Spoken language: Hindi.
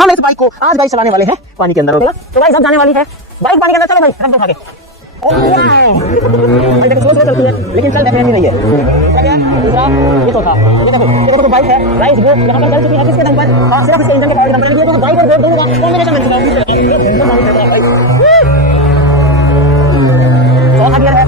हम इस बाइक को आज गाइस चलाने वाले हैं पानी के अंदर। ओके तो गाइस अब जाने वाली है बाइक पानी के अंदर। चलो भाई हम तो भागे। स्लो स्लो चलती है लेकिन चल डेफिनेटली नहीं है। दूसरा ये चौथा ये देखो तो बाइक है गाइस वो यहां पर चल चुकी है किसके दम पर? हां सिर्फ इसके इंजन के पावर के दम पर। ये तो बाइक और बोट दोनों का कॉम्बिनेशन बन चुका है। चौथा गियर है।